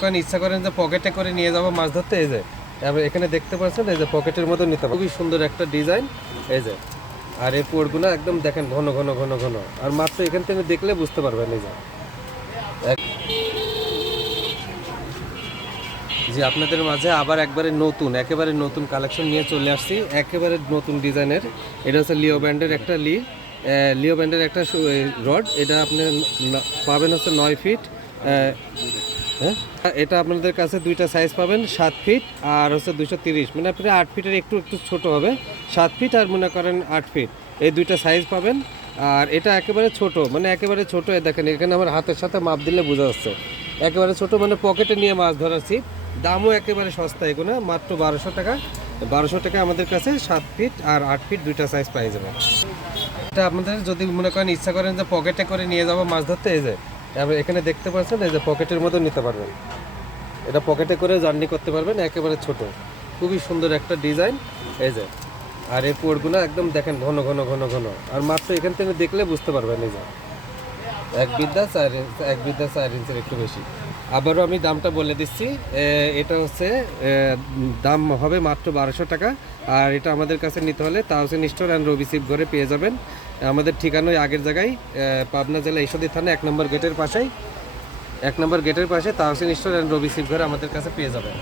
করেন ইচ্ছা করেন যে পকেটে করে নিয়ে যাব মাছ ধরতে, এই যে এখানে দেখতে পাচ্ছেন, এই যে পকেটের মতো নিতে খুবই সুন্দর একটা ডিজাইন এই যে। আর এই পোড়গুলো একদম দেখেন ঘন ঘন ঘন ঘন। আর মাত্র এখান থেকে দেখলে বুঝতে পারবেন, এই যে। জি, আপনাদের মাঝে আবার একবারে নতুন, একেবারে নতুন কালেকশন নিয়ে চলে আসছি। একেবারে নতুন ডিজাইনের। এটা হচ্ছে লিও ব্যান্ডের একটা লি লিও ব্যান্ডের একটা রড এটা আপনি পাবেন হচ্ছে নয় ফিট হ্যাঁ? এটা আপনাদের কাছে দুইটা সাইজ পাবেন, সাত ফিট আর হচ্ছে দুশো তিরিশ। মানে আপনি আট ফিটের একটু একটু ছোট হবে। সাত ফিট আর মনে করেন আট ফিট এই দুইটা সাইজ পাবেন। আর এটা একেবারে ছোট মানে একেবারে ছোট দেখেন, এখানে আমার হাতের সাথে মাপ দিলে বোঝা যাচ্ছে। একেবারে ছোট মানে পকেটে নিয়ে মাছ ধরাচ্ছি দামও একেবারে সস্তা এগুলো, মাত্র বারোশো টাকা। বারোশো টাকা আমাদের কাছে সাত ফিট আর আট ফিট দুইটা সাইজ পাই যাবে। এটা আপনাদের যদি মনে করেন ইচ্ছা করেন যে পকেটে করে নিয়ে যাব মাছ ধরতে, এই যে এবার এখানে দেখতে পাচ্ছেন, এই যে পকেটের মতো নিতে পারবেন। এটা পকেটে করে জার্নি করতে পারবেন, একেবারে ছোট। খুবই সুন্দর একটা ডিজাইন, এই যে। আর এই পোড়গুলো একদম দেখেন ঘন ঘন ঘন ঘন। আর মাত্র এখান থেকে দেখলে বুঝতে পারবেন, এই যে। এক বিদ্যা চার এক বিদ্যা চার ইঞ্চের একটু বেশি। আবারও আমি দামটা বলে দিচ্ছি এটা হচ্ছে দাম হবে মাত্র বারোশো টাকা। আর এটা আমাদের কাছে নিতে হলে তাহসেন স্টোর অ্যান্ড রবি সিপ ঘরে পেয়ে যাবেন। আমাদের ঠিকানা আগের জায়গায় পাবনা জেলা ঈশ্বরদী থানা, এক নম্বর গেটের পাশেই। এক নম্বর গেটের পাশে তাহসিন স্টোর অ্যান্ড রবি সিপ ঘরে আমাদের কাছে পেয়ে যাবেন।